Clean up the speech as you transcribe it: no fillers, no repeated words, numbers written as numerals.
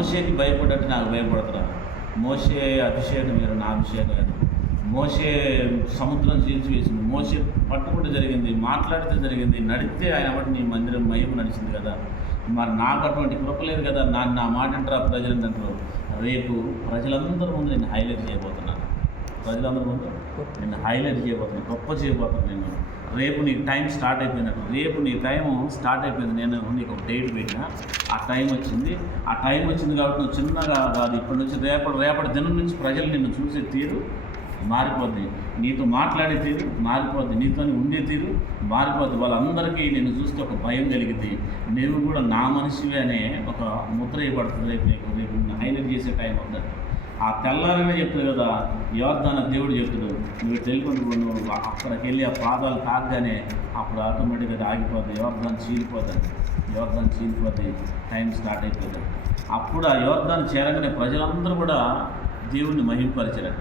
మోషేకి భయపడ్డట్టు నాకు భయపడతారా? మోషే అభిషేకం వేరు, నా అభిషేకం వేరు. మోషే సముద్రం చీల్చివేసింది, మోషే పట్టుకుంటే జరిగింది, మాట్లాడితే జరిగింది, నడిస్తే ఆయన బట్టి నీ మందిరం మహిమ నడిచింది కదా. మరి నాకు అటువంటి కృప లేదు కదా. నా మాట అంటారా ప్రజలు అంటారు. రేపు ప్రజలందరి ముందు నేను హైలైట్ చేయబోతున్నాను. ప్రజలందరి ముందు నేను హైలైట్ చేయబోతున్నాను, గొప్ప చేయబోతున్నాను. నేను రేపు నీకు టైం స్టార్ట్ అయిపోయినట్టు, రేపు నీ టైం స్టార్ట్ అయిపోయింది. నేను నీకు ఒక డేట్ పెట్టినా, ఆ టైం వచ్చింది. ఆ టైం వచ్చింది కాబట్టి నువ్వు చిన్నగా కాదు, ఇప్పటి నుంచి రేపటి దినం నుంచి ప్రజలు నిన్ను చూసే తీరు మారిపోద్ది, నీతో మాట్లాడే తీరు మారిపోద్ది, నీతో ఉండే తీరు మారిపోద్ది. వాళ్ళందరికీ నిన్ను చూస్తే ఒక భయం కలిగింది. నువ్వు కూడా నా మనిషివే అనే ఒక ముద్ర వేయబడుతుంది. రేపు నిన్ను హైలైట్ చేసే టైం ఉందండి. ఆ తెల్లారనే చెప్తుంది కదా, యోర్దాను దేవుడు చెప్తాడు, నువ్వు తెలుసుకుంటూ నువ్వు అక్కడికి వెళ్ళి ఆ పాదాలు తాగగానే అప్పుడు ఆటోమేటిక్గా అది ఆగిపోద్ది, యోర్దాను చీలిపోద్ది, టైం స్టార్ట్ అయిపోతుంది. అప్పుడు ఆ యోర్దాను చేరగానే ప్రజలందరూ కూడా దేవుణ్ణి మహింపరిచారు.